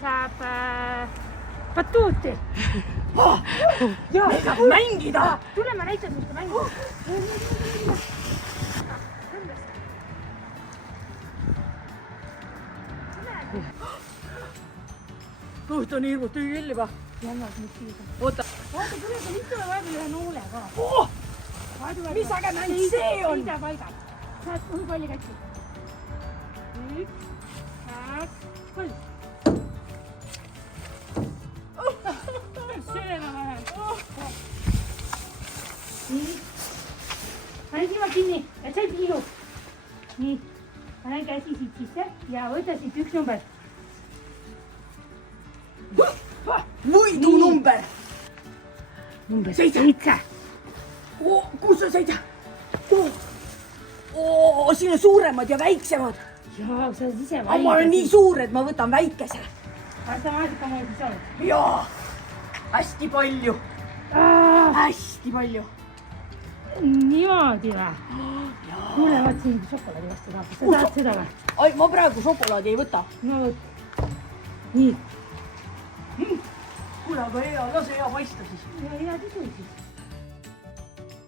saab batuuti. Me saab mängida. Tule, ma näitan, mis ta mängida. Ta on hirmut küll juba. Oota. Vaata, tule, ta istume vahepeal ühe noole ka. Mis äge mäng see on? Ida paigal. Saad kui palli kätsi. 1, 2, 3. Sööma vähem. Nii. Pane silmad kinni, et sa ei piilu. Nii. Pane käsi siit sisse ja võta siit üks number. Võidu number. Number 7. 7. Kus on 7? Siin on suuremad ja väiksemad. Jaa, sa oled ise Aga ma olen nii suur, et ma võtan väikese. Matemaatika moodi sa oled. Jaa. Hästi palju. Hästi palju. Niimoodi või? Kuule, vaat siin šokolaadi vastu tahab. Sa tahad seda või? Ai, ma praegu šokolaadi ei võta. No võt. Nii. Kuule, aga hea, lase hea paista siis. Ja hea tisu siis.